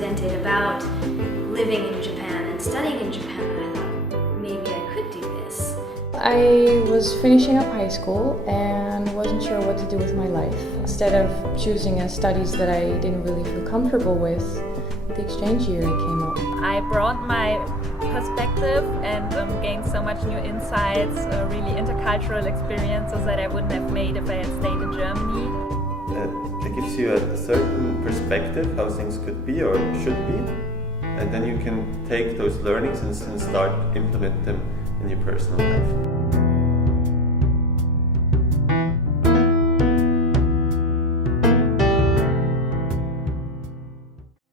presented about living in Japan and studying in Japan, and I thought maybe I could do this. I was finishing up high school and wasn't sure what to do with my life. Instead of choosing studies that I didn't really feel comfortable with, the exchange year came up. I broadened my perspective and gained so much new insights, really intercultural experiences that I wouldn't have made if I had stayed in Germany. It gives you a certain perspective how things could be or should be, and then you can take those learnings and start implement them in your personal life.